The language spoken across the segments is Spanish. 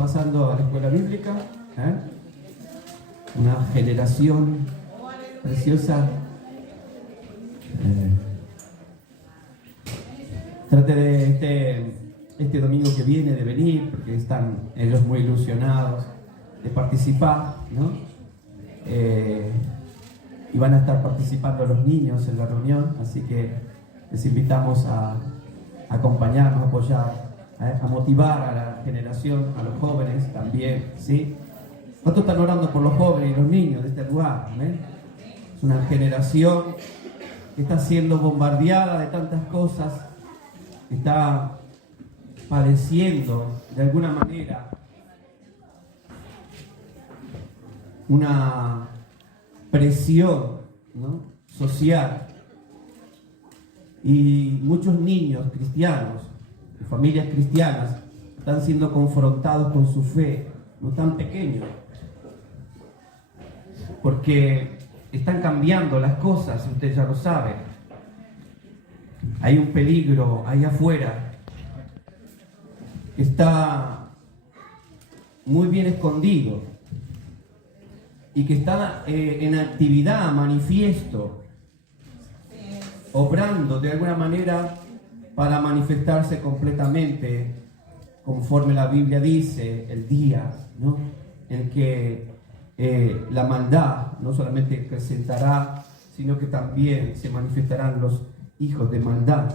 pasando a la escuela bíblica, una generación preciosa. Trate de este domingo que viene de venir, porque están ellos muy ilusionados de participar, ¿no? Y van a estar participando los niños en la reunión, así que les invitamos a acompañarnos, a apoyar, a motivar a la generación, a los jóvenes también, ¿sí? ¿Cuántos están orando por los jóvenes y los niños de este lugar? Es una generación que está siendo bombardeada de tantas cosas, que está padeciendo de alguna manera una presión, ¿no?, social. Y muchos niños cristianos, familias cristianas, están siendo confrontados con su fe, no tan pequeños, porque están cambiando las cosas, usted ya lo sabe. Hay un peligro ahí afuera que está muy bien escondido y que está en actividad, manifiesto, obrando de alguna manera para manifestarse completamente, conforme la Biblia dice, el día, ¿no?, en que la maldad no solamente presentará, sino que también se manifestarán los hijos de maldad.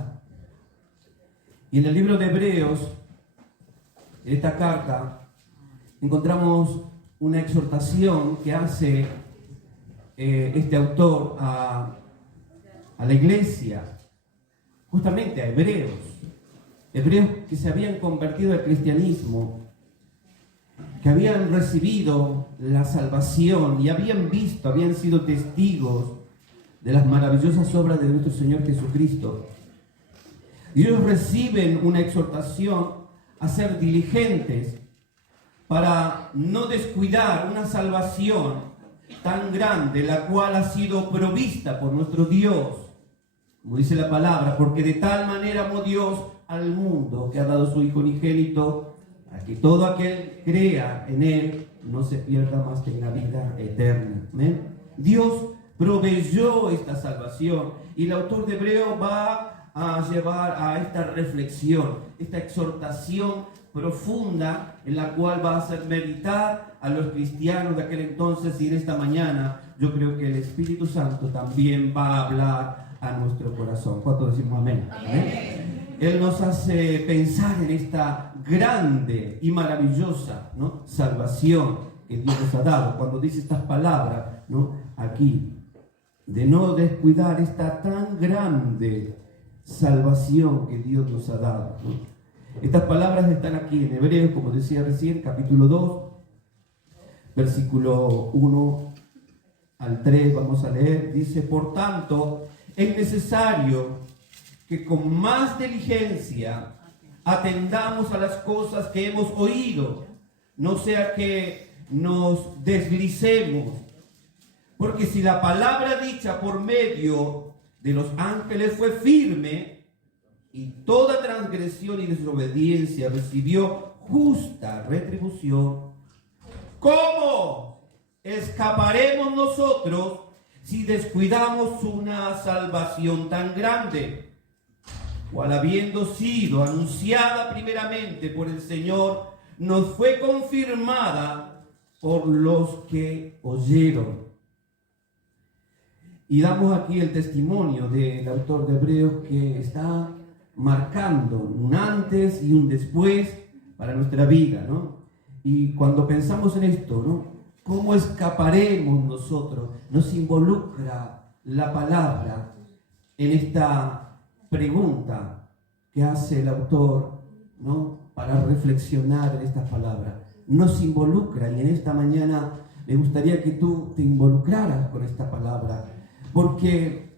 Y en el libro de Hebreos, en esta carta, encontramos una exhortación que hace este autor a la iglesia, justamente a hebreos que se habían convertido al cristianismo, que habían recibido la salvación y habían sido testigos de las maravillosas obras de nuestro Señor Jesucristo. Y ellos reciben una exhortación a ser diligentes para no descuidar una salvación tan grande, la cual ha sido provista por nuestro Dios, como dice la palabra, porque de tal manera amó Dios al mundo que ha dado su Hijo unigénito, a que todo aquel crea en Él no se pierda, más que tenga vida eterna. ¿Amén? Dios proveyó esta salvación y el autor de Hebreo va a llevar a esta reflexión, esta exhortación profunda, en la cual va a hacer meditar a los cristianos de aquel entonces. Y en esta mañana yo creo que el Espíritu Santo también va a hablar a nuestro corazón. ¿Cuántos decimos amén? ¿Amén? Él nos hace pensar en esta grande y maravillosa, ¿no?, salvación que Dios nos ha dado. Cuando dice estas palabras, ¿no?, aquí, de no descuidar esta tan grande salvación que Dios nos ha dado, ¿no? Estas palabras están aquí en Hebreos, como decía recién, capítulo 2, versículo 1 al 3, vamos a leer. Dice: por tanto, es necesario que con más diligencia atendamos a las cosas que hemos oído, no sea que nos deslicemos. Porque si la palabra dicha por medio de los ángeles fue firme, y toda transgresión y desobediencia recibió justa retribución, ¿cómo escaparemos nosotros si descuidamos una salvación tan grande, cual, habiendo sido anunciada primeramente por el Señor, nos fue confirmada por los que oyeron? Y damos aquí el testimonio del autor de Hebreos, que está marcando un antes y un después para nuestra vida, ¿no? Y cuando pensamos en esto, ¿no?, ¿cómo escaparemos nosotros? Nos involucra la palabra en esta pregunta que hace el autor, ¿no?, para reflexionar en estas palabras. Nos involucra, y en esta mañana me gustaría que tú te involucraras con esta palabra, porque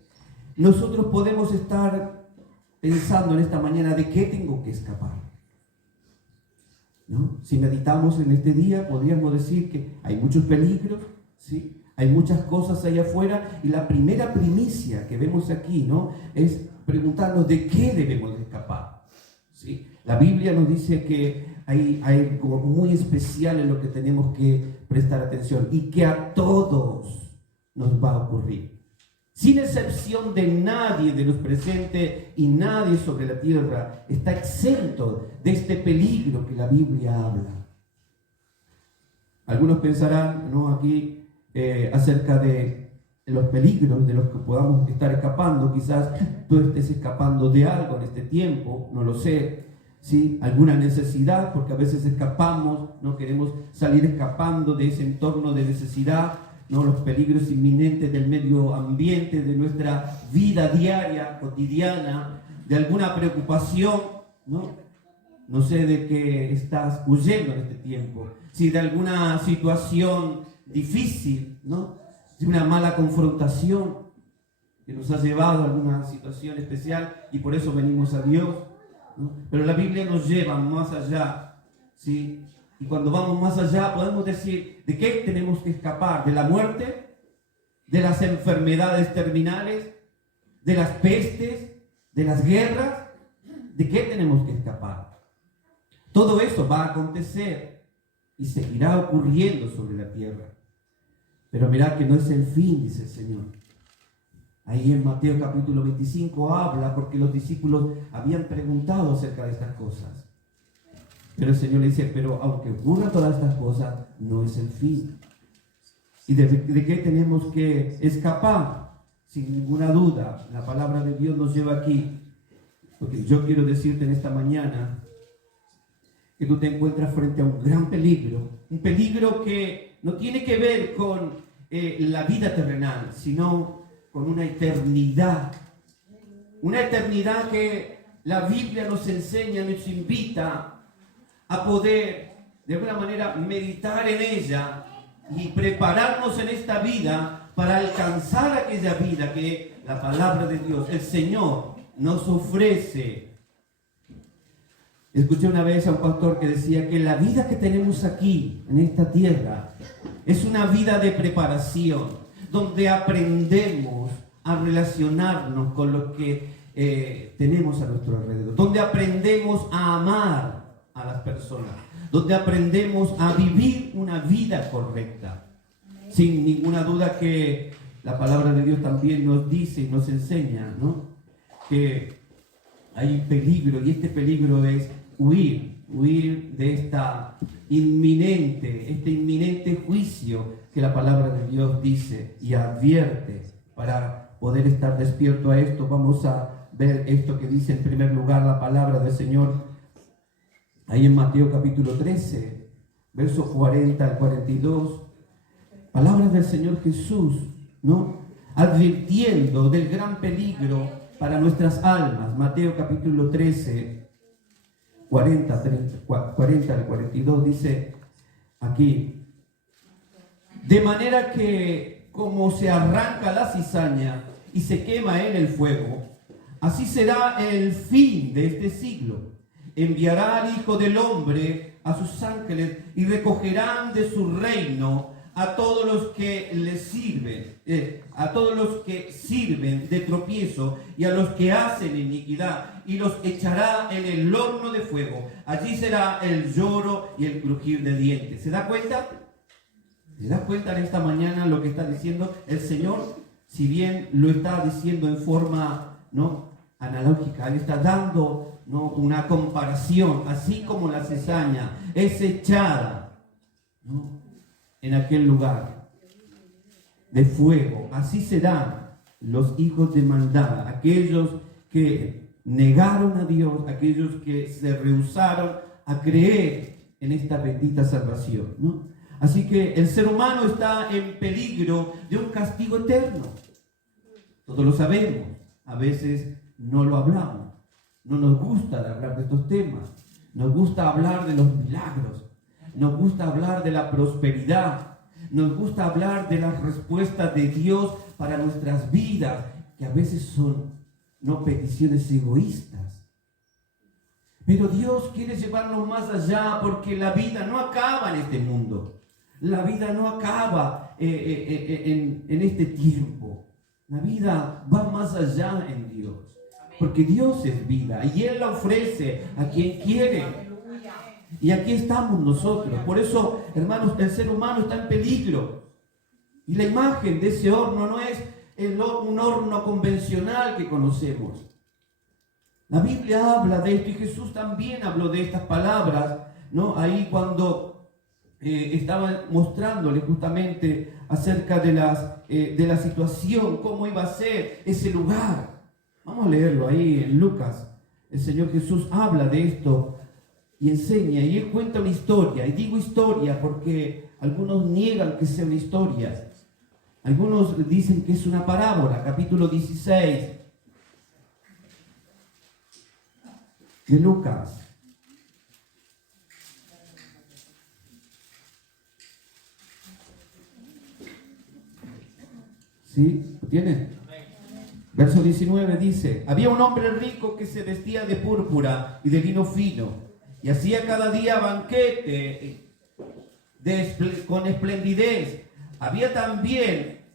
nosotros podemos estar pensando en esta mañana: ¿de qué tengo que escapar? ¿No? Si meditamos en este día, podríamos decir que hay muchos peligros, ¿sí? Hay muchas cosas allá afuera, y la primera primicia que vemos aquí, ¿no?, es preguntarnos de qué debemos de escapar, ¿sí? La Biblia nos dice que hay algo muy especial en lo que tenemos que prestar atención y que a todos nos va a ocurrir. Sin excepción de nadie de los presentes y nadie sobre la tierra está exento de este peligro que la Biblia habla. Algunos pensarán, ¿no?, aquí acerca de los peligros de los que podamos estar escapando. Quizás tú estés escapando de algo en este tiempo, no lo sé, ¿sí? Alguna necesidad, porque a veces escapamos, no queremos salir escapando de ese entorno de necesidad, ¿no? Los peligros inminentes del medio ambiente, de nuestra vida diaria, cotidiana, de alguna preocupación, ¿no? No sé de qué estás huyendo en este tiempo, si de alguna situación difícil, ¿no?, de una mala confrontación que nos ha llevado a alguna situación especial y por eso venimos a Dios, ¿no? Pero la Biblia nos lleva más allá, ¿sí? Y cuando vamos más allá podemos decir, ¿de qué tenemos que escapar? ¿De la muerte? ¿De las enfermedades terminales? ¿De las pestes? ¿De las guerras? ¿De qué tenemos que escapar? Todo eso va a acontecer y seguirá ocurriendo sobre la tierra. Pero mirad que no es el fin, dice el Señor. Ahí en Mateo capítulo 25 habla porque los discípulos habían preguntado acerca de estas cosas. Pero el Señor le dice, pero aunque ocurran todas estas cosas, no es el fin. ¿Y de qué tenemos que escapar? Sin ninguna duda, la palabra de Dios nos lleva aquí. Porque yo quiero decirte en esta mañana que tú te encuentras frente a un gran peligro. Un peligro que no tiene que ver con la vida terrenal, sino con una eternidad. Una eternidad que la Biblia nos enseña, nos invita a poder de alguna manera meditar en ella y prepararnos en esta vida para alcanzar aquella vida que la palabra de Dios, el Señor, nos ofrece. Escuché una vez a un pastor que decía que la vida que tenemos aquí, en esta tierra, es una vida de preparación, donde aprendemos a relacionarnos con lo que tenemos a nuestro alrededor, donde aprendemos a amar a las personas, donde aprendemos a vivir una vida correcta. Sin ninguna duda que la palabra de Dios también nos dice y nos enseña, ¿no?, que hay peligro, y este peligro es huir de este inminente juicio que la palabra de Dios dice y advierte. Para poder estar despierto a esto, vamos a ver esto que dice en primer lugar la palabra del Señor ahí en Mateo capítulo 13, versos 40 al 42. Palabras del Señor Jesús, ¿no?, advirtiendo del gran peligro para nuestras almas. Mateo capítulo 13, 40 al 42 dice aquí: de manera que como se arranca la cizaña y se quema en el fuego, así será el fin de este siglo. Enviará al Hijo del Hombre a sus ángeles y recogerán de su reino a todos los que le sirven, a todos los que sirven de tropiezo y a los que hacen iniquidad, y los echará en el horno de fuego. Allí será el lloro y el crujir de dientes. ¿Se da cuenta? ¿Se da cuenta en esta mañana lo que está diciendo el Señor? Si bien lo está diciendo en forma, ¿no?, analógica, Él está dando, ¿no?, una comparación, así como la cizaña es echada, ¿no?, en aquel lugar de fuego, así serán los hijos de maldad, aquellos que negaron a Dios, aquellos que se rehusaron a creer en esta bendita salvación, ¿no? Así que el ser humano está en peligro de un castigo eterno. Todos lo sabemos, a veces no lo hablamos, no nos gusta hablar de estos temas, nos gusta hablar de los milagros, nos gusta hablar de la prosperidad, nos gusta hablar de las respuestas de Dios para nuestras vidas, que a veces son no peticiones egoístas. Pero Dios quiere llevarnos más allá, porque la vida no acaba en este mundo. La vida no acaba en este tiempo. La vida va más allá en Dios, porque Dios es vida y Él la ofrece a quien quiere. Y aquí estamos nosotros. Por eso, hermanos, el ser humano está en peligro. Y la imagen de ese horno no es un horno convencional que conocemos. La Biblia habla de esto y Jesús también habló de estas palabras, ¿no? Ahí cuando estaba mostrándole justamente acerca de la situación, cómo iba a ser ese lugar. Vamos a leerlo ahí en Lucas. El Señor Jesús habla de esto y enseña, y Él cuenta una historia. Y digo historia porque algunos niegan que sea una historia. Algunos dicen que es una parábola. Capítulo 16 de Lucas. ¿Sí? ¿Lo tiene? Verso 19 dice: había un hombre rico que se vestía de púrpura y de lino fino, y hacía cada día banquete con esplendidez. Había también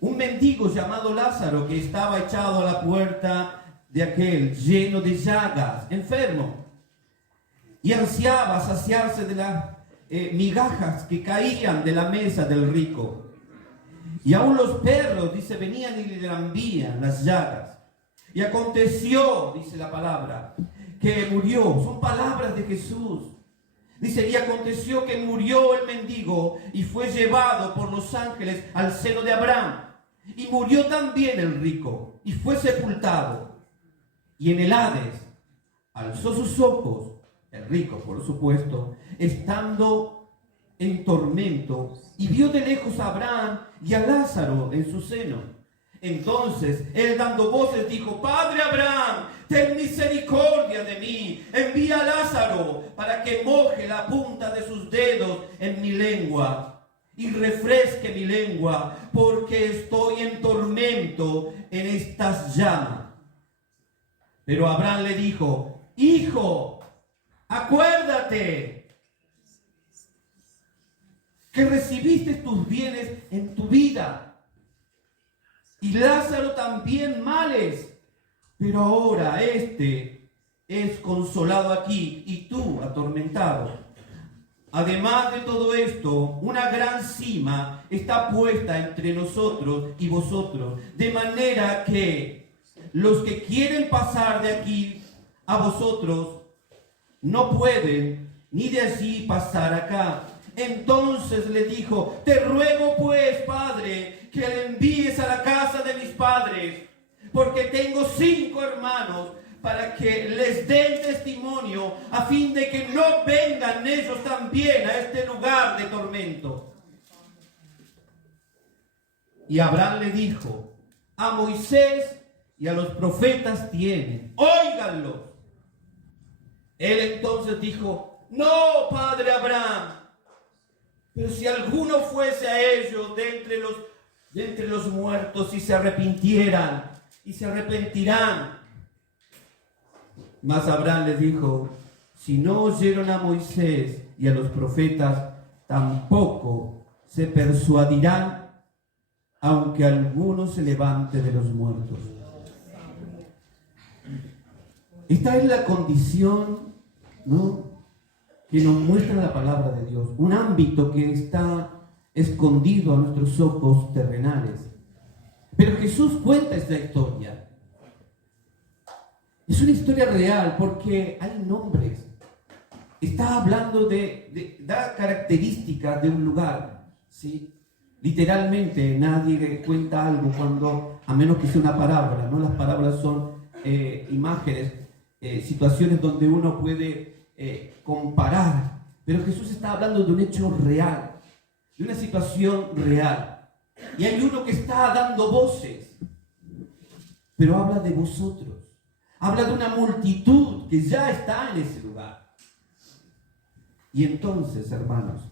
un mendigo llamado Lázaro que estaba echado a la puerta de aquel, lleno de llagas, enfermo, y ansiaba saciarse de las migajas que caían de la mesa del rico. Y aún los perros, dice, venían y le lambían las llagas. Y aconteció, dice la palabra, que murió. Son palabras de Jesús. Dice, y aconteció que murió el mendigo y fue llevado por los ángeles al seno de Abraham. Y murió también el rico y fue sepultado. Y en el Hades alzó sus ojos, el rico por supuesto, estando en tormento, y vio de lejos a Abraham y a Lázaro en su seno. Entonces él, dando voces, dijo: Padre Abraham, ten misericordia de mí, envía a Lázaro para que moje la punta de sus dedos en mi lengua y refresque mi lengua, porque estoy en tormento en estas llamas. Pero Abraham le dijo: Hijo, acuérdate que recibiste tus bienes en tu vida, y Lázaro también males, pero ahora este es consolado aquí y tú atormentado. Además de todo esto, una gran sima está puesta entre nosotros y vosotros, de manera que los que quieren pasar de aquí a vosotros no pueden, ni de allí pasar acá. Entonces le dijo: te ruego pues, Padre, que le envíes a la casa de mis padres, porque tengo 5 hermanos, para que les den testimonio, a fin de que no vengan ellos también a este lugar de tormento. Y Abraham le dijo: a Moisés y a los profetas tienen, óiganlos. Él entonces dijo: no, padre Abraham, pero si alguno fuese a ellos de entre los muertos y se arrepintieran, y se arrepentirán. Mas Abraham les dijo: si no oyeron a Moisés y a los profetas, tampoco se persuadirán, aunque alguno se levante de los muertos. Esta es la condición, ¿no?, que nos muestra la palabra de Dios. Un ámbito que está escondido a nuestros ojos terrenales. Pero Jesús cuenta esta historia. Es una historia real porque hay nombres. Está hablando da características de un lugar, ¿sí? Literalmente nadie cuenta algo cuando, a menos que sea una parábola, ¿no? Las parábolas son imágenes, situaciones donde uno puede comparar. Pero Jesús está hablando de un hecho real, de una situación real. Y hay uno que está dando voces, pero habla de vosotros. Habla de una multitud que ya está en ese lugar. Y entonces, hermanos,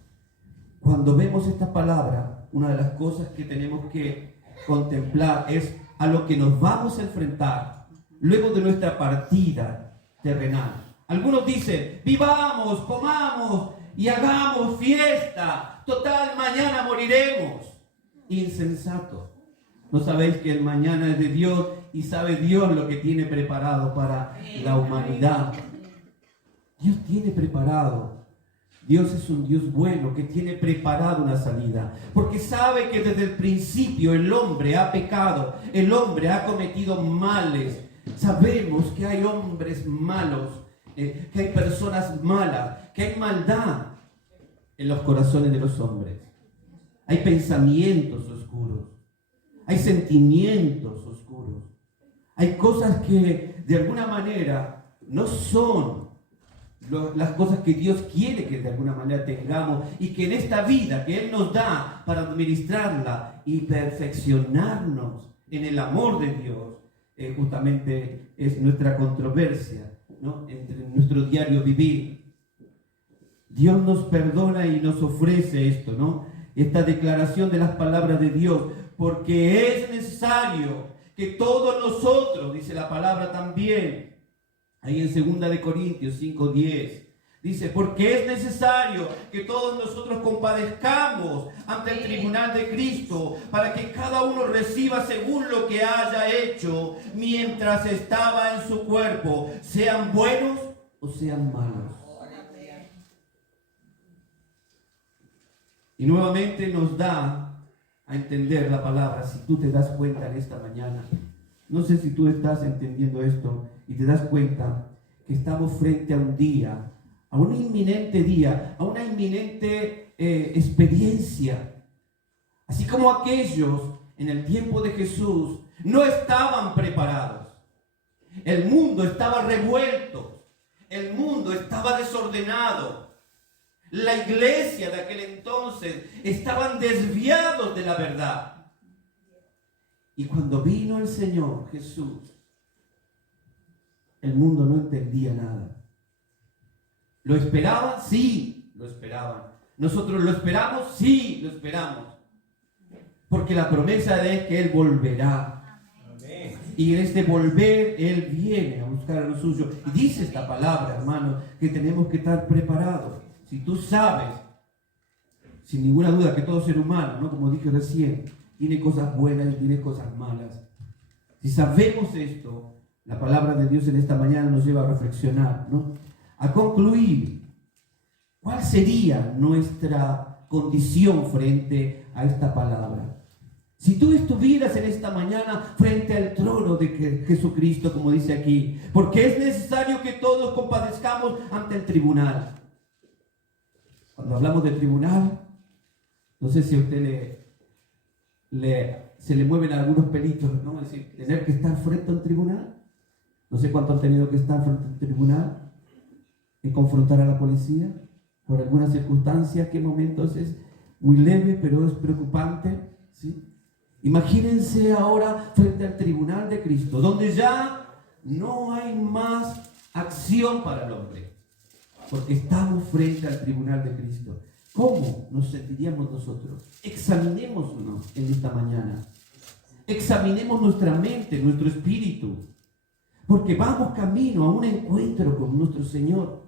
cuando vemos esta palabra, una de las cosas que tenemos que contemplar es a lo que nos vamos a enfrentar luego de nuestra partida terrenal. Algunos dicen: vivamos, comamos y hagamos fiesta, total, mañana moriremos. Insensato. ¿No sabéis que el mañana es de Dios y sabe Dios lo que tiene preparado para la humanidad? Dios tiene preparado. Dios es un Dios bueno que tiene preparado una salida, porque sabe que desde el principio el hombre ha pecado, el hombre ha cometido males. Sabemos que hay hombres malos, que hay personas malas, que hay maldad en los corazones de los hombres. Hay pensamientos oscuros, hay sentimientos oscuros, hay cosas que de alguna manera no son las cosas que Dios quiere que de alguna manera tengamos, y que en esta vida que Él nos da para administrarla y perfeccionarnos en el amor de Dios, justamente es nuestra controversia, ¿no?, entre nuestro diario vivir. Dios nos perdona y nos ofrece esto, ¿no?, esta declaración de las palabras de Dios, porque es necesario que todos nosotros, dice la palabra también, ahí en 2 de Corintios 5:10, dice, porque es necesario que todos nosotros compadezcamos ante el tribunal de Cristo, para que cada uno reciba según lo que haya hecho mientras estaba en su cuerpo, sean buenos o sean malos. Y nuevamente nos da a entender la palabra, si tú te das cuenta en esta mañana. No sé si tú estás entendiendo esto y te das cuenta que estamos frente a un día, a un inminente día, a una inminente experiencia. Así como aquellos en el tiempo de Jesús no estaban preparados. El mundo estaba revuelto, el mundo estaba desordenado. La iglesia de aquel entonces estaban desviados de la verdad. Y cuando vino el Señor Jesús, el mundo no entendía nada. ¿Lo esperaban? Sí, lo esperaban. ¿Nosotros lo esperamos? Sí, lo esperamos. Porque la promesa es que Él volverá. Amén. Y en este volver, Él viene a buscar a los suyos. Y dice esta palabra, hermano, que tenemos que estar preparados. Si tú sabes, sin ninguna duda, que todo ser humano, ¿no?, como dije recién, tiene cosas buenas y tiene cosas malas. Si sabemos esto, la palabra de Dios en esta mañana nos lleva a reflexionar, ¿no?, a concluir cuál sería nuestra condición frente a esta palabra. Si tú estuvieras en esta mañana frente al trono de Jesucristo, como dice aquí, porque es necesario que todos compadezcamos ante el tribunal. Cuando hablamos del tribunal, no sé si a usted se le mueven algunos pelitos, ¿no? Es decir, tener que estar frente a un tribunal. No sé cuánto han tenido que estar frente a un tribunal y confrontar a la policía por algunas circunstancias, que en momentos es muy leve, pero es preocupante, ¿sí? Imagínense ahora frente al tribunal de Cristo, donde ya no hay más acción para el hombre, porque estamos frente al tribunal de Cristo. ¿Cómo nos sentiríamos nosotros? Examinémonos en esta mañana. Examinemos nuestra mente, nuestro espíritu, porque vamos camino a un encuentro con nuestro Señor.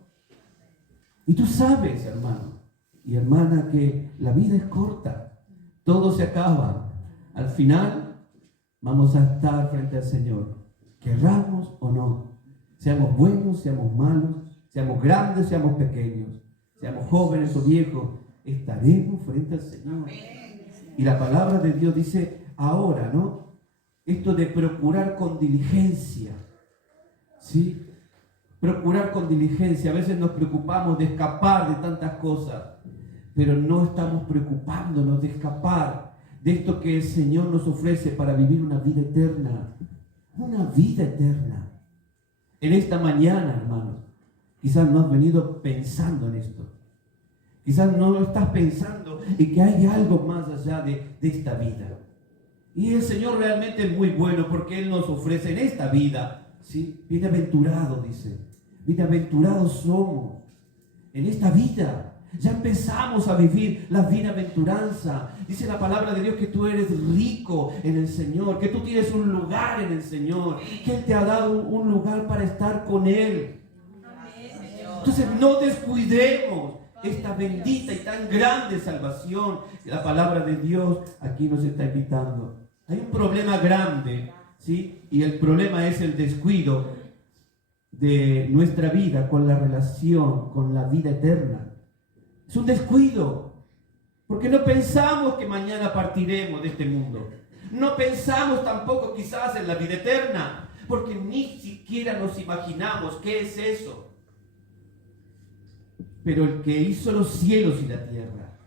Y tú sabes, hermano y hermana, que la vida es corta, todo se acaba. Al final vamos a estar frente al Señor, querramos o no, seamos buenos, seamos malos, seamos grandes, seamos pequeños, seamos jóvenes o viejos, estaremos frente al Señor. Y la palabra de Dios dice ahora, ¿no?, esto de procurar con diligencia, ¿sí? Procurar con diligencia. A veces nos preocupamos de escapar de tantas cosas, pero no estamos preocupándonos de escapar de esto que el Señor nos ofrece para vivir una vida eterna. Una vida eterna. En esta mañana, hermanos, quizás no has venido pensando en esto. Quizás no lo estás pensando y que hay algo más allá de esta vida. Y el Señor realmente es muy bueno, porque Él nos ofrece en esta vida, ¿sí? Bienaventurados, dice. Bienaventurados somos en esta vida. Ya empezamos a vivir la bienaventuranza. Dice la palabra de Dios que tú eres rico en el Señor, que tú tienes un lugar en el Señor, que Él te ha dado un lugar para estar con Él. Entonces no descuidemos esta bendita y tan grande salvación que la palabra de Dios aquí nos está invitando. Hay un problema grande, ¿sí? Y el problema es el descuido de nuestra vida con la relación, con la vida eterna. Es un descuido, porque no pensamos que mañana partiremos de este mundo. No pensamos tampoco quizás en la vida eterna, porque ni siquiera nos imaginamos qué es eso. Pero el que hizo los cielos y la tierra,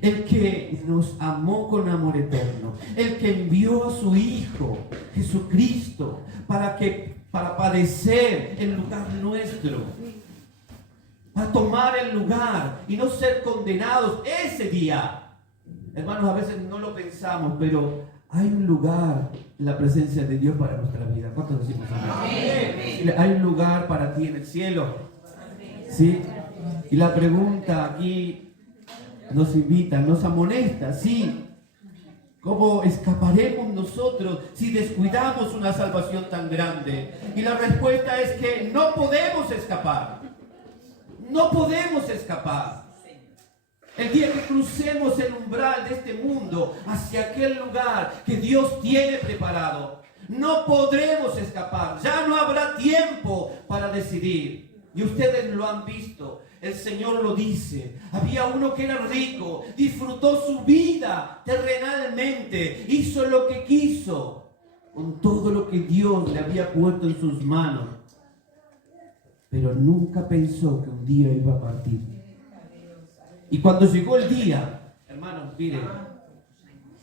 el que nos amó con amor eterno, el que envió a su Hijo Jesucristo para padecer en lugar nuestro, para tomar el lugar y no ser condenados ese día. Hermanos, a veces no lo pensamos, pero hay un lugar en la presencia de Dios para nuestra vida. ¿Cuántos decimos amén? Hay un lugar para ti en el cielo. ¿Sí? Y la pregunta aquí nos invita, nos amonesta, ¿sí? ¿Cómo escaparemos nosotros si descuidamos una salvación tan grande? Y la respuesta es que no podemos escapar. No podemos escapar. El día que crucemos el umbral de este mundo hacia aquel lugar que Dios tiene preparado, no podremos escapar. Ya no habrá tiempo para decidir. Y ustedes lo han visto. El Señor lo dice. Había uno que era rico, disfrutó su vida terrenalmente, hizo lo que quiso con todo lo que Dios le había puesto en sus manos, pero nunca pensó que un día iba a partir. Y cuando llegó el día, hermanos, miren,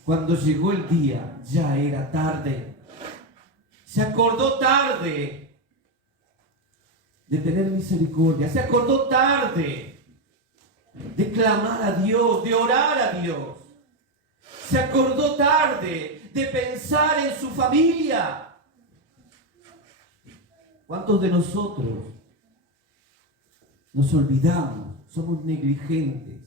cuando llegó el día ya era tarde. Se acordó tarde de tener misericordia, se acordó tarde de clamar a Dios, de orar a Dios. Se acordó tarde de pensar en su familia. ¿Cuántos de nosotros nos olvidamos, somos negligentes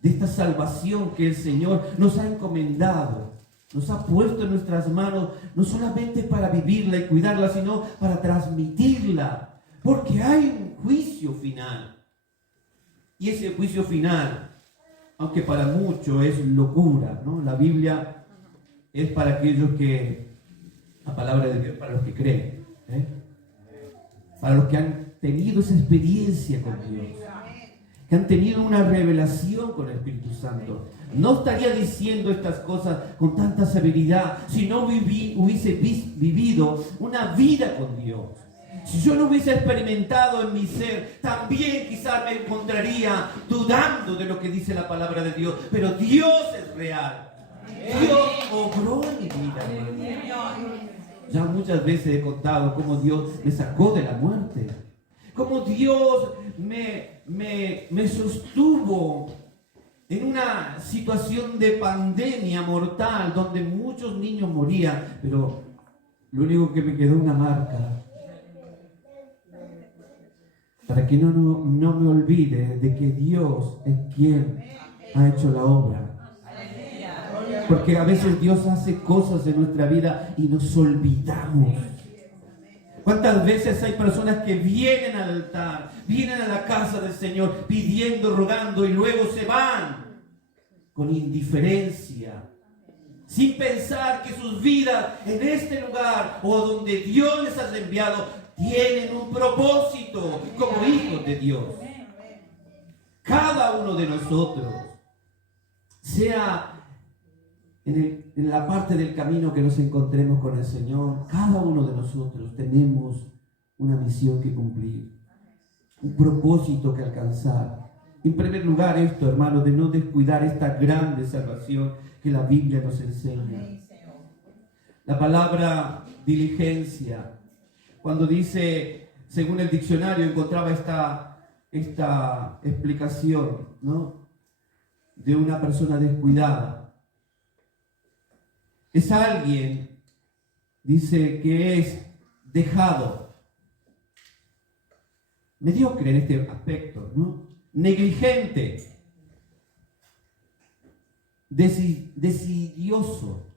de esta salvación que el Señor nos ha encomendado, nos ha puesto en nuestras manos, no solamente para vivirla y cuidarla, sino para transmitirla? Porque hay un juicio final. Y ese juicio final, aunque para muchos es locura, ¿no? La Biblia es para aquellos que, la palabra de Dios, para los que creen, para los que han tenido esa experiencia con Dios, que han tenido una revelación con el Espíritu Santo. No estaría diciendo estas cosas con tanta severidad si no hubiese vivido una vida con Dios. Si yo no hubiese experimentado en mi ser, también quizás me encontraría dudando de lo que dice la palabra de Dios. Pero Dios es real. Dios obró en mi vida, hermano. Ya muchas veces he contado cómo Dios me sacó de la muerte. Cómo Dios me sostuvo en una situación de pandemia mortal donde muchos niños morían. Pero lo único que me quedó una marca, para que no me olvide de que Dios es quien ha hecho la obra. Porque a veces Dios hace cosas en nuestra vida y nos olvidamos. ¿Cuántas veces hay personas que vienen al altar, vienen a la casa del Señor pidiendo, rogando y luego se van con indiferencia, sin pensar que sus vidas en este lugar o donde Dios les ha enviado tienen un propósito como hijos de Dios? Cada uno de nosotros, sea en la parte del camino que nos encontremos con el Señor, cada uno de nosotros tenemos una misión que cumplir, un propósito que alcanzar. En primer lugar, esto, hermano, de no descuidar esta grande salvación que la Biblia nos enseña. La palabra diligencia, cuando dice, según el diccionario, encontraba esta explicación, ¿no?, de una persona descuidada. Es alguien, dice, que es dejado, mediocre en este aspecto, ¿no?, negligente, desidioso,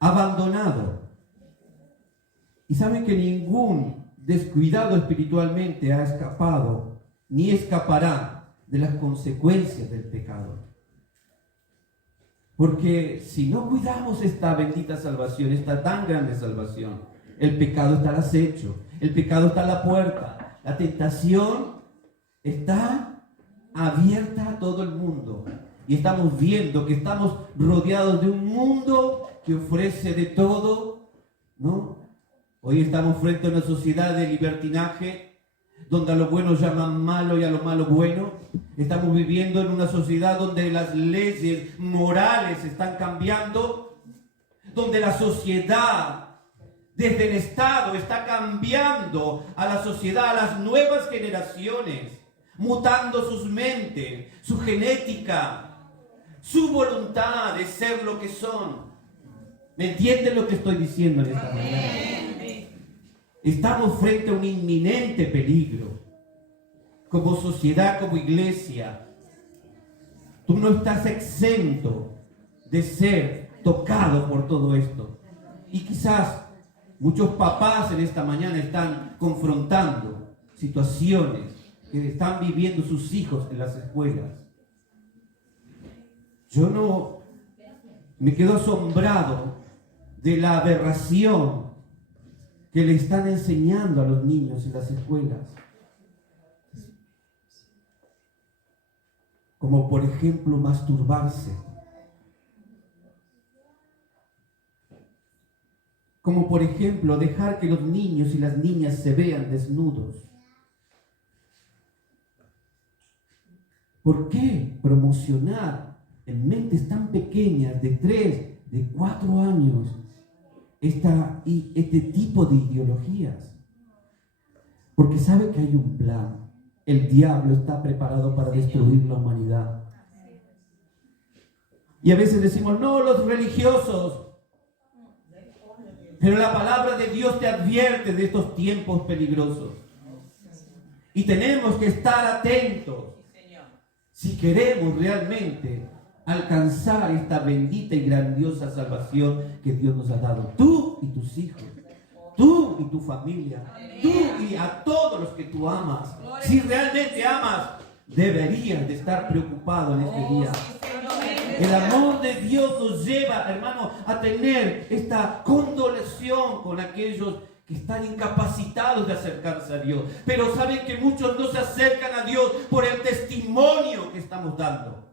abandonado. Y saben que ningún descuidado espiritualmente ha escapado ni escapará de las consecuencias del pecado. Porque si no cuidamos esta bendita salvación, esta tan grande salvación, El pecado está al acecho. El pecado está a la puerta. La tentación está abierta a todo el mundo. Y estamos viendo que estamos rodeados de un mundo que ofrece de todo, ¿no? Hoy estamos frente a una sociedad de libertinaje, donde a lo bueno llaman malo y a lo malo bueno. Estamos viviendo en una sociedad donde las leyes morales están cambiando, donde la sociedad desde el Estado está cambiando a la sociedad, a las nuevas generaciones, mutando sus mentes, su genética, su voluntad de ser lo que son. ¿Me entienden lo que estoy diciendo en esta mañana? Estamos frente a un inminente peligro. Como sociedad, como iglesia, tú no estás exento de ser tocado por todo esto. Y quizás muchos papás en esta mañana están confrontando situaciones que están viviendo sus hijos en las escuelas. Yo no me quedo asombrado de la aberración que le están enseñando a los niños en las escuelas. Como por ejemplo masturbarse. Como por ejemplo dejar que los niños y las niñas se vean desnudos. ¿Por qué promocionar en mentes tan pequeñas de 3, de 4 años este tipo de ideologías? Porque sabe que hay un plan. El diablo está preparado para destruir la humanidad. Y a veces decimos, no, los religiosos. Pero la palabra de Dios te advierte de estos tiempos peligrosos. Y tenemos que estar atentos si queremos realmente alcanzar esta bendita y grandiosa salvación que Dios nos ha dado. Tú y tus hijos, tú y tu familia, tú y a todos los que tú amas. Si realmente amas, deberías de estar preocupado en este día. El amor de Dios nos lleva, hermano, a tener esta condolación con aquellos que están incapacitados de acercarse a Dios. Pero saben que muchos no se acercan a Dios por el testimonio que estamos dando.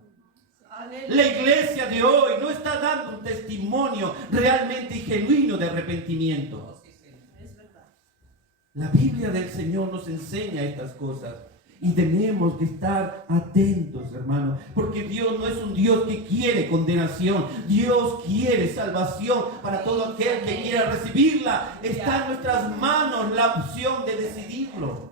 La iglesia de hoy no está dando un testimonio realmente y genuino de arrepentimiento. La Biblia del Señor nos enseña estas cosas. Y tenemos que estar atentos, hermanos, porque Dios no es un Dios que quiere condenación. Dios quiere salvación para todo aquel que quiera recibirla. Está en nuestras manos la opción de decidirlo.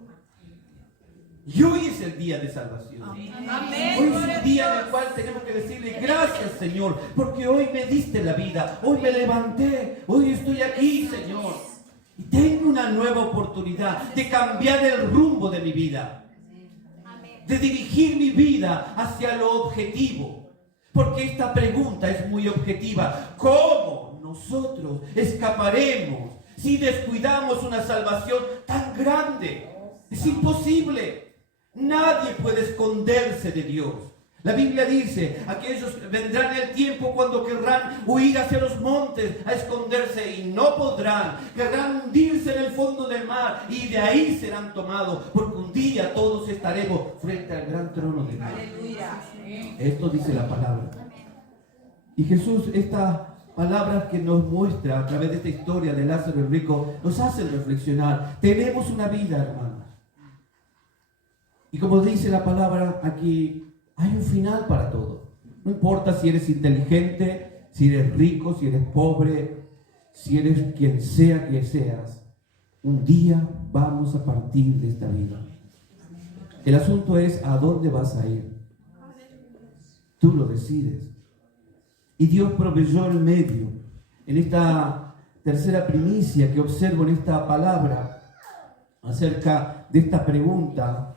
Y hoy es el día de salvación. Amén. Hoy es el día en el cual tenemos que decirle gracias, Señor, porque hoy me diste la vida, hoy me levanté, hoy estoy aquí, Señor. Y tengo una nueva oportunidad de cambiar el rumbo de mi vida. De dirigir mi vida hacia lo objetivo. Porque esta pregunta es muy objetiva. ¿Cómo nosotros escaparemos si descuidamos una salvación tan grande? Es imposible. Nadie puede esconderse de Dios. La Biblia dice, aquellos vendrán el tiempo cuando querrán huir hacia los montes a esconderse y no podrán. Querrán hundirse en el fondo del mar y de ahí serán tomados, porque un día todos estaremos frente al gran trono de Dios. Aleluya. Esto dice la palabra. Y Jesús, estas palabras que nos muestra a través de esta historia de Lázaro el rico, nos hacen reflexionar. Tenemos una vida, hermanos. Y como dice la palabra aquí, hay un final para todo. No importa si eres inteligente, si eres rico, si eres pobre, si eres quien sea que seas. Un día vamos a partir de esta vida. El asunto es a dónde vas a ir. Tú lo decides. Y Dios proveyó el medio. En esta tercera primicia que observo en esta palabra acerca de esta pregunta,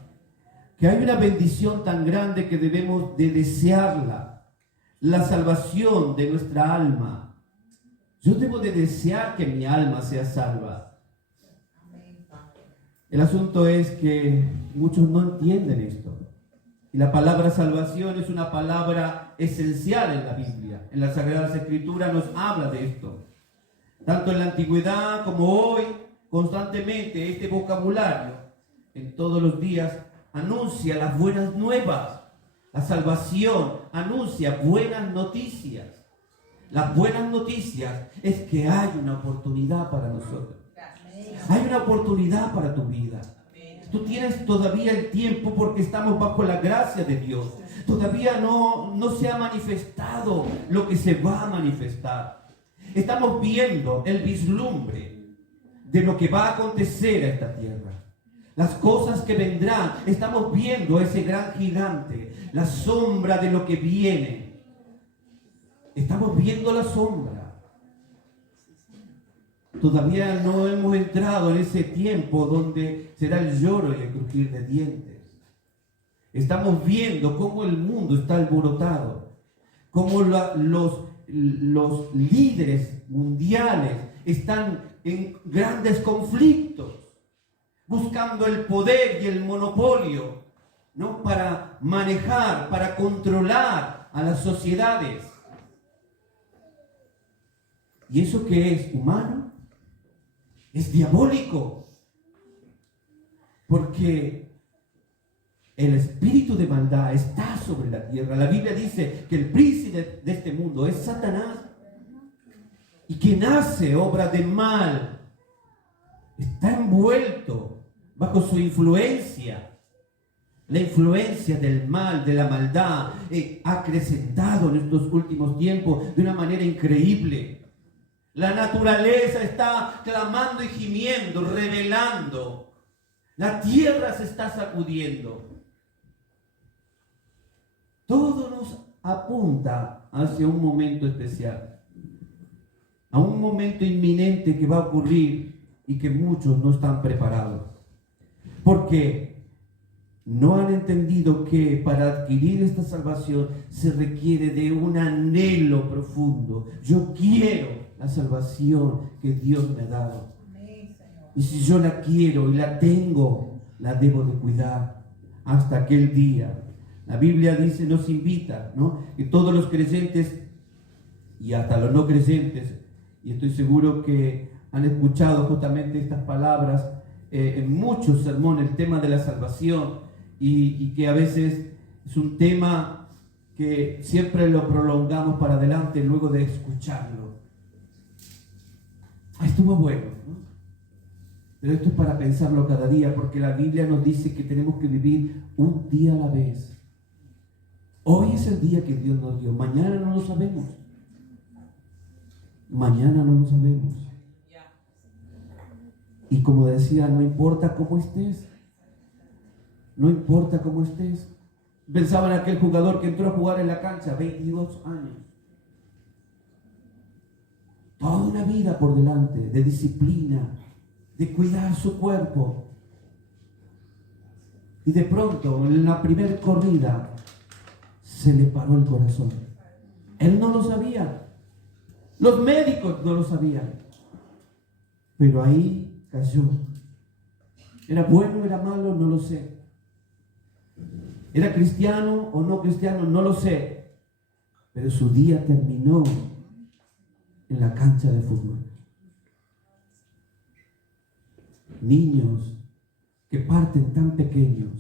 que hay una bendición tan grande que debemos de desearla, la salvación de nuestra alma. Yo debo de desear que mi alma sea salva. El asunto es que muchos no entienden esto. Y la palabra salvación es una palabra esencial en la Biblia. En las Sagradas Escrituras nos habla de esto. tanto en la antigüedad como hoy, constantemente este vocabulario en todos los días anuncia las buenas nuevas. La salvación anuncia buenas noticias. Las buenas noticias es que hay una oportunidad para nosotros. Hay una oportunidad para tu vida. Tú tienes todavía el tiempo porque estamos bajo la gracia de Dios. Todavía no se ha manifestado lo que se va a manifestar. Estamos viendo el vislumbre de lo que va a acontecer a esta tierra. Las cosas que vendrán. Estamos viendo ese gran gigante, la sombra de lo que viene. Estamos viendo la sombra. Todavía no hemos entrado en ese tiempo donde será el lloro y el crujir de dientes. Estamos viendo cómo el mundo está alborotado, cómo los líderes mundiales están en grandes conflictos, buscando el poder y el monopolio, ¿no? Para manejar, para controlar a las sociedades. ¿Y eso qué es? ¿Humano? Es diabólico, porque el espíritu de maldad está sobre la tierra. La Biblia dice que el príncipe de este mundo es Satanás, y quien hace obra de mal está envuelto bajo su influencia. La influencia del mal, de la maldad, ha acrecentado en estos últimos tiempos de una manera increíble. La naturaleza está clamando y gimiendo, revelando. La tierra se está sacudiendo. Todo nos apunta hacia un momento especial, a un momento inminente que va a ocurrir y que muchos no están preparados. Porque no han entendido que para adquirir esta salvación se requiere de un anhelo profundo. Yo quiero la salvación que Dios me ha dado. Y si yo la quiero y la tengo, la debo de cuidar hasta aquel día. La Biblia dice, nos invita, ¿no? Que todos los creyentes y hasta los no creyentes, y estoy seguro que han escuchado justamente estas palabras en muchos sermones, el tema de la salvación, y que a veces es un tema que siempre lo prolongamos para adelante luego de escucharlo. Estuvo bueno, ¿no? Pero esto es para pensarlo cada día, porque la Biblia nos dice que tenemos que vivir un día a la vez. Hoy es el día que Dios nos dio, mañana no lo sabemos. Mañana no lo sabemos. Y como decía, no importa cómo estés. No importa cómo estés. Pensaba en aquel jugador que entró a jugar en la cancha, 22 años. Toda una vida por delante de disciplina, de cuidar su cuerpo. Y de pronto, en la primera corrida, se le paró el corazón. Él no lo sabía. Los médicos no lo sabían. Pero ahí cayó. ¿Era bueno, era malo? No lo sé. ¿Era cristiano o no cristiano? No lo sé. Pero su día terminó en la cancha de fútbol. Niños que parten tan pequeños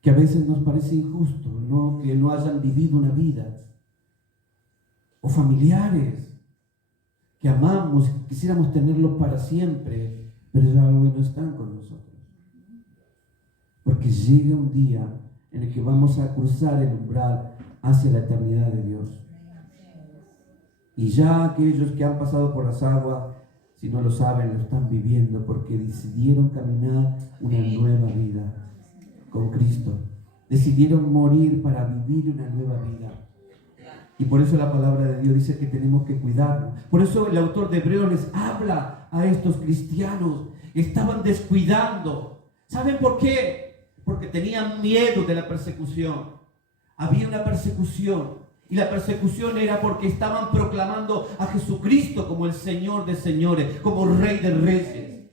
que a veces nos parece injusto, ¿no? Que no hayan vivido una vida. O familiares que amamos, quisiéramos tenerlos para siempre, pero ya hoy no están con nosotros. Porque llega un día en el que vamos a cruzar el umbral hacia la eternidad de Dios. Y ya aquellos que han pasado por las aguas, si no lo saben, lo están viviendo porque decidieron caminar una nueva vida con Cristo. Decidieron morir para vivir una nueva vida. Y por eso la palabra de Dios dice que tenemos que cuidarnos. Por eso el autor de Hebreos les habla a estos cristianos que estaban descuidando. ¿Saben por qué? Porque tenían miedo de la persecución. Había una persecución. Y la persecución era porque estaban proclamando a Jesucristo como el Señor de señores, como Rey de reyes.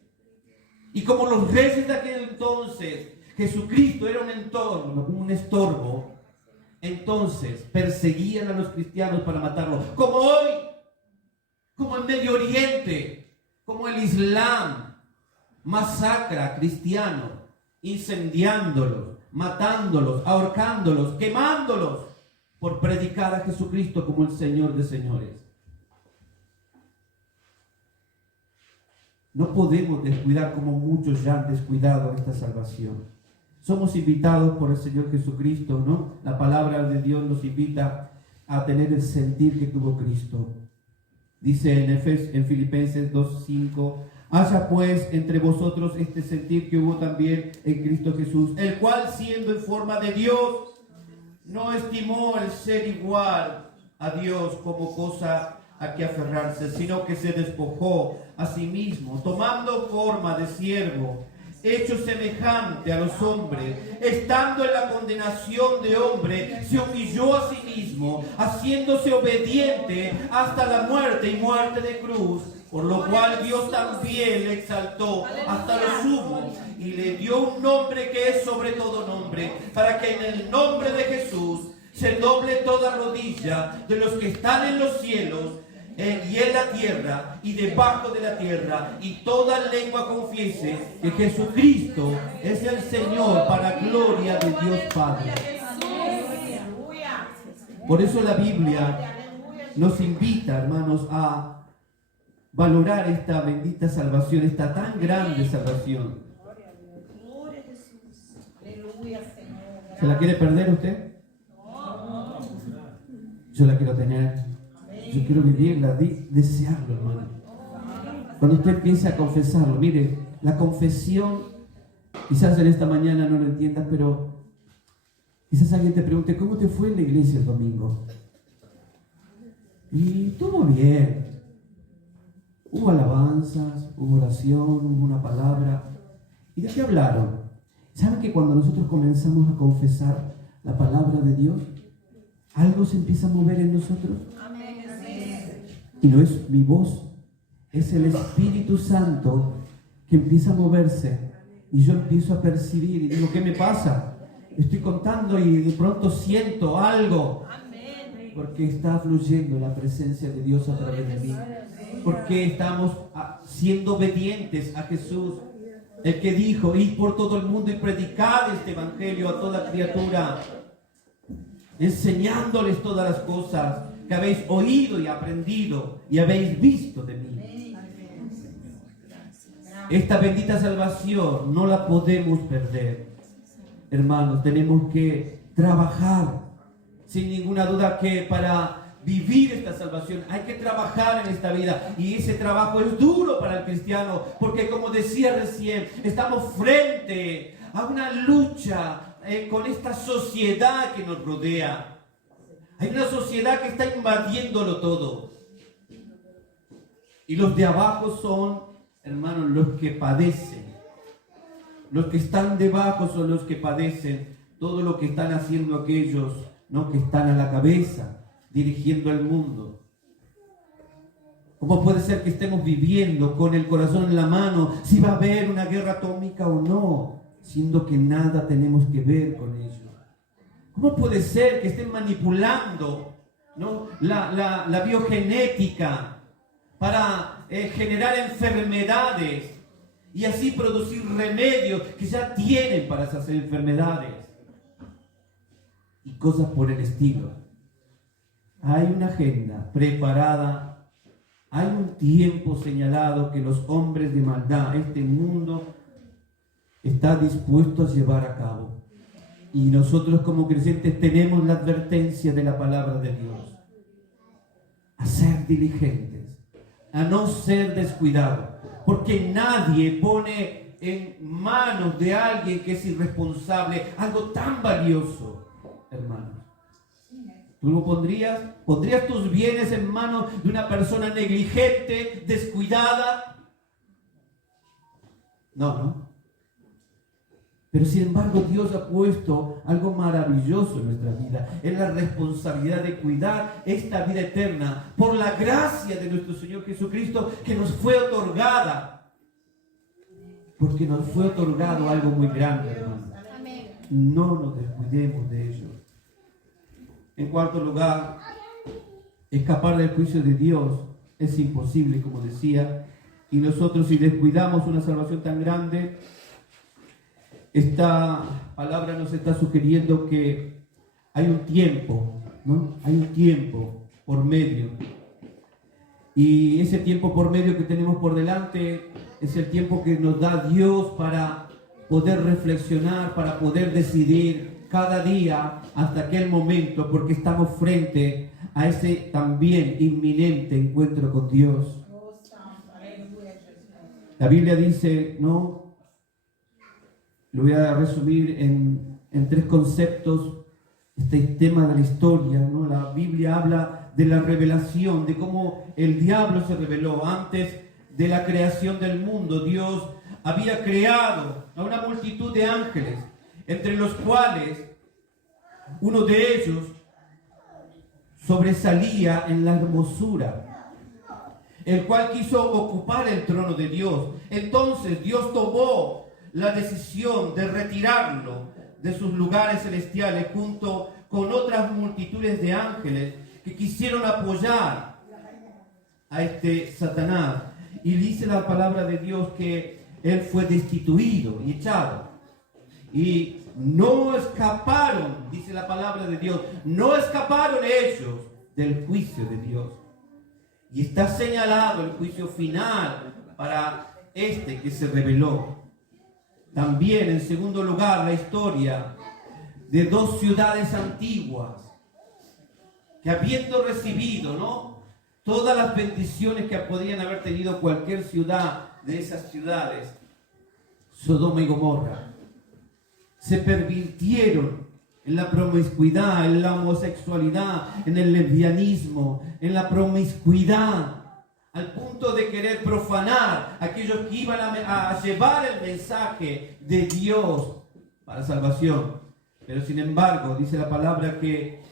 Y como los reyes de aquel entonces, Jesucristo era un estorbo. Entonces perseguían a los cristianos para matarlos. Como hoy, como en Medio Oriente, como el Islam, masacra a cristianos, incendiándolos, matándolos, ahorcándolos, quemándolos, por predicar a Jesucristo como el Señor de señores. No podemos descuidar como muchos ya han descuidado esta salvación. Somos invitados por el Señor Jesucristo, ¿no? La palabra de Dios nos invita a tener el sentir que tuvo Cristo. Dice en Filipenses 2:5, haya pues entre vosotros este sentir que hubo también en Cristo Jesús, el cual siendo en forma de Dios, no estimó el ser igual a Dios como cosa a que aferrarse, sino que se despojó a sí mismo, tomando forma de siervo, hecho semejante a los hombres, estando en la condenación de hombre, se humilló a sí mismo, haciéndose obediente hasta la muerte y muerte de cruz, por lo cual Dios también le exaltó hasta lo sumo y le dio un nombre que es sobre todo nombre, para que en el nombre de Jesús se doble toda rodilla de los que están en los cielos y en la tierra y debajo de la tierra, y toda lengua confiese que Jesucristo es el Señor, para gloria de Dios Padre. Por eso la Biblia nos invita, hermanos, a valorar esta bendita salvación, esta tan grande salvación. ¿Se la quiere perder usted? Yo la quiero tener. Yo quiero vivirla, desearlo, hermano. Cuando usted empiece a confesarlo, mire, la confesión, quizás en esta mañana no lo entiendas, pero quizás alguien te pregunte, ¿cómo te fue en la iglesia el domingo? Y todo bien. Hubo alabanzas, hubo oración, hubo una palabra. ¿Y de qué hablaron? ¿Saben que cuando nosotros comenzamos a confesar la palabra de Dios, algo se empieza a mover en nosotros? Y no es mi voz, es el Espíritu Santo que empieza a moverse, y yo empiezo a percibir y digo, ¿qué me pasa? Estoy contando y de pronto siento algo, porque está fluyendo la presencia de Dios a través de mí, porque estamos siendo obedientes a Jesús, el que dijo, id por todo el mundo y predicad este evangelio a toda criatura, enseñándoles todas las cosas que habéis oído y aprendido y habéis visto de mí. Esta bendita salvación no la podemos perder. Hermanos, tenemos que trabajar, sin ninguna duda que para vivir esta salvación hay que trabajar en esta vida, y ese trabajo es duro para el cristiano, porque como decía recién, estamos frente a una lucha con esta sociedad que nos rodea. Hay una sociedad que está invadiéndolo todo. Y los de abajo son, hermanos, los que padecen. Los que están debajo son los que padecen todo lo que están haciendo aquellos, ¿no?, que están a la cabeza, dirigiendo el mundo. ¿Cómo puede ser que estemos viviendo con el corazón en la mano si va a haber una guerra atómica o no, siendo que nada tenemos que ver con ello? ¿Cómo puede ser que estén manipulando, ¿no?, la biogenética para generar enfermedades y así producir remedios que ya tienen para esas enfermedades y cosas por el estilo? Hay una agenda preparada, hay un tiempo señalado que los hombres de maldad, este mundo, está dispuesto a llevar a cabo. Y nosotros como creyentes tenemos la advertencia de la palabra de Dios, a ser diligentes, a no ser descuidados, porque nadie pone en manos de alguien que es irresponsable algo tan valioso, hermanos. ¿Tú lo pondrías tus bienes en manos de una persona negligente, descuidada? No. Pero sin embargo Dios ha puesto algo maravilloso en nuestra vida. Es la responsabilidad de cuidar esta vida eterna por la gracia de nuestro Señor Jesucristo, que nos fue otorgada. Porque nos fue otorgado algo muy grande, hermanos. No nos descuidemos de ello. En cuarto lugar, escapar del juicio de Dios es imposible, como decía. Y nosotros, si descuidamos una salvación tan grande, esta palabra nos está sugiriendo que hay un tiempo, ¿no? Hay un tiempo por medio. Y ese tiempo por medio que tenemos por delante es el tiempo que nos da Dios para poder reflexionar, para poder decidir cada día hasta aquel momento, porque estamos frente a ese también inminente encuentro con Dios. La Biblia dice, ¿no? Lo voy a resumir en 3 conceptos, este tema de la historia, ¿no? La Biblia habla de la revelación, de cómo el diablo se reveló antes de la creación del mundo. Dios había creado a una multitud de ángeles, entre los cuales uno de ellos sobresalía en la hermosura, el cual quiso ocupar el trono de Dios. Entonces Dios tomó la decisión de retirarlo de sus lugares celestiales junto con otras multitudes de ángeles que quisieron apoyar a este Satanás. Y dice la palabra de Dios que él fue destituido y echado. Y no escaparon, dice la palabra de Dios, no escaparon ellos del juicio de Dios. Y está señalado el juicio final para este que se rebeló. También, en segundo lugar, la historia de 2 ciudades antiguas que, habiendo recibido, ¿no?, todas las bendiciones que podían haber tenido cualquier ciudad de esas ciudades, Sodoma y Gomorra, se pervirtieron en la promiscuidad, en la homosexualidad, en el lesbianismo, en la promiscuidad, al punto de querer profanar a aquellos que iban a llevar el mensaje de Dios para salvación. Pero sin embargo, dice la palabra que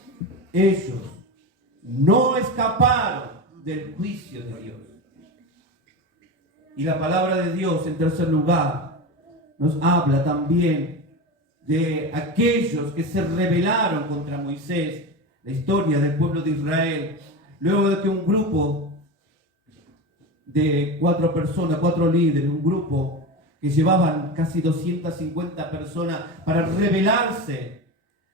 ellos no escaparon del juicio de Dios. Y la palabra de Dios, en tercer lugar, nos habla también de aquellos que se rebelaron contra Moisés, la historia del pueblo de Israel, luego de que un grupo de 4 personas, 4 líderes, un grupo que llevaban casi 250 personas para rebelarse,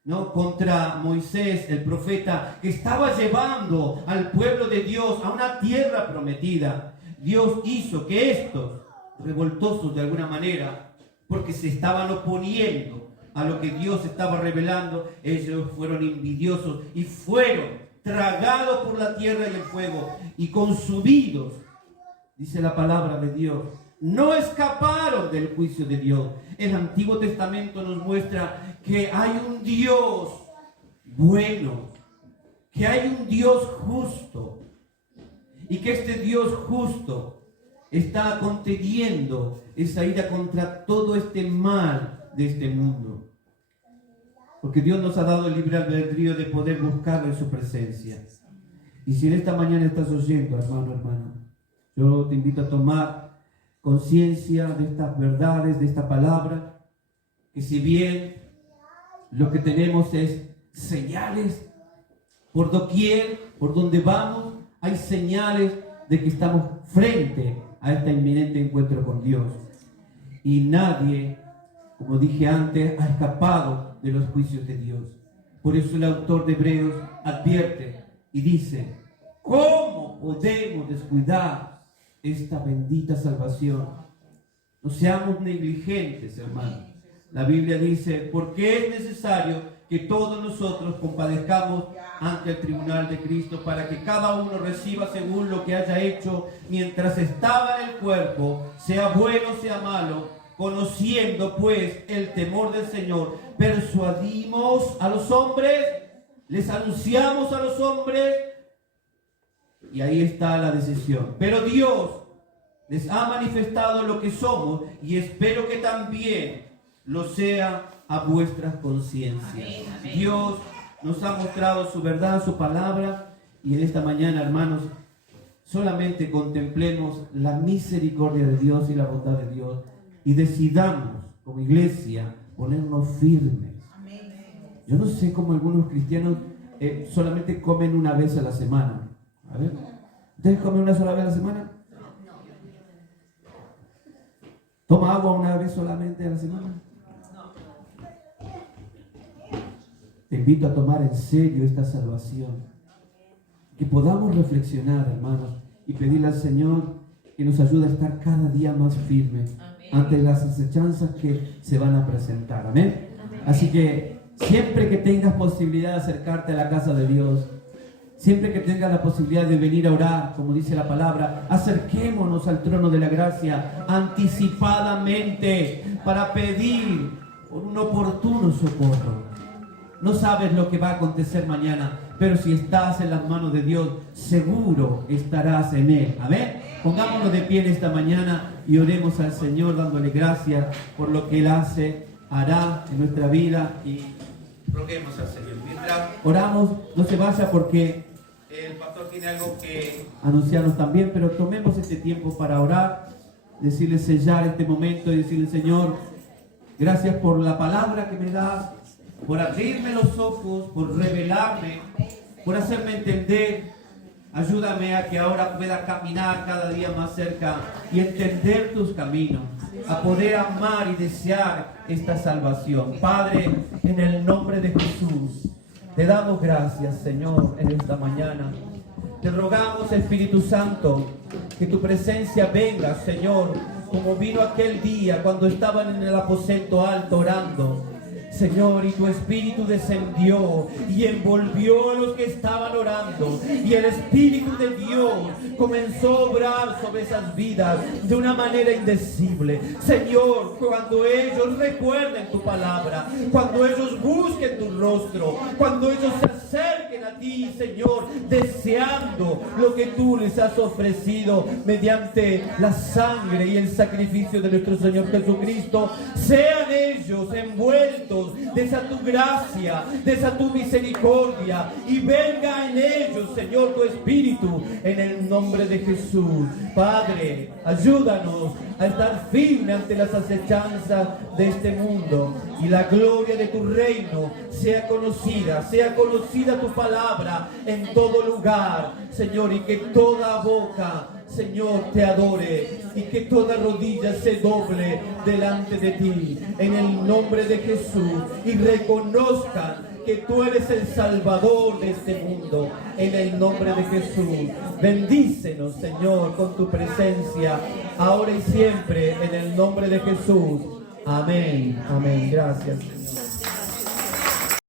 ¿no?, contra Moisés, el profeta, que estaba llevando al pueblo de Dios a una tierra prometida. Dios hizo que estos, revoltosos de alguna manera, porque se estaban oponiendo a lo que Dios estaba revelando, ellos fueron envidiosos y fueron tragados por la tierra y el fuego y consumidos. Dice la palabra de Dios, no escaparon del juicio de Dios. El Antiguo Testamento nos muestra que hay un Dios bueno, que hay un Dios justo, y que este Dios justo está conteniendo esa ira contra todo este mal de este mundo. Porque Dios nos ha dado el libre albedrío de poder buscarle su presencia. Y si en esta mañana estás oyendo, hermano, hermana, yo te invito a tomar conciencia de estas verdades, de esta palabra, que si bien lo que tenemos es señales por doquier, por donde vamos, hay señales de que estamos frente a este inminente encuentro con Dios. Y nadie, como dije antes, ha escapado de los juicios de Dios. Por eso el autor de Hebreos advierte y dice, ¿cómo podemos descuidar esta bendita salvación? No seamos negligentes, hermanos. La Biblia dice, porque es necesario que todos nosotros compadezcamos ante el tribunal de Cristo, para que cada uno reciba según lo que haya hecho mientras estaba en el cuerpo, sea bueno o sea malo. Conociendo pues el temor del Señor, persuadimos a los hombres, les anunciamos a los hombres, y ahí está la decisión. Pero Dios les ha manifestado lo que somos, y espero que también lo sea a vuestras conciencias. Dios nos ha mostrado su verdad, su palabra, y en esta mañana, hermanos, solamente contemplemos la misericordia de Dios y la bondad de Dios, y decidamos como iglesia ponernos firmes. Yo no sé cómo algunos cristianos solamente comen una vez a la semana. A ver, ¿Ustedes comen una sola vez a la semana? ¿Toma agua una vez solamente a la semana? Te invito a tomar en serio esta salvación. Que podamos reflexionar, hermanos, y pedirle al Señor que nos ayude a estar cada día más firmes ante las acechanzas que se van a presentar. Amén. Así que siempre que tengas posibilidad de acercarte a la casa de Dios, siempre que tengas la posibilidad de venir a orar, como dice la palabra, acerquémonos al trono de la gracia anticipadamente para pedir por un oportuno socorro. No sabes lo que va a acontecer mañana, pero si estás en las manos de Dios, seguro estarás en Él. Amén. Pongámonos de pie en esta mañana y oremos al Señor dándole gracias por lo que Él hará en nuestra vida, y roguemos al Señor. Mientras oramos, no se vaya porque el pastor tiene algo que anunciarnos también, pero tomemos este tiempo para orar, decirle, sellar este momento y decirle, Señor, gracias por la palabra que me das, por abrirme los ojos, por revelarme, por hacerme entender. Ayúdame a que ahora pueda caminar cada día más cerca y entender tus caminos, a poder amar y desear esta salvación. Padre, en el nombre de Jesús, te damos gracias, Señor, en esta mañana. Te rogamos, Espíritu Santo, que tu presencia venga, Señor, como vino aquel día cuando estaban en el aposento alto orando. Señor, y tu Espíritu descendió y envolvió a los que estaban orando, y el Espíritu de Dios comenzó a obrar sobre esas vidas de una manera indecible. Señor, cuando ellos recuerden tu palabra, cuando ellos busquen tu rostro, cuando ellos se acerquen a ti, Señor, deseando lo que tú les has ofrecido mediante la sangre y el sacrificio de nuestro Señor Jesucristo, sean ellos envueltos de esa tu gracia, de esa tu misericordia, y venga en ellos, Señor, tu Espíritu, en el nombre de Jesús. Padre, ayúdanos a estar firmes ante las acechanzas de este mundo, y la gloria de tu reino sea conocida tu palabra en todo lugar, Señor, y que toda boca, Señor, te adore, y que toda rodilla se doble delante de ti, en el nombre de Jesús, y reconozcan que tú eres el Salvador de este mundo, en el nombre de Jesús. Bendícenos, Señor, con tu presencia, ahora y siempre, en el nombre de Jesús. Amén, amén. Gracias, Señor.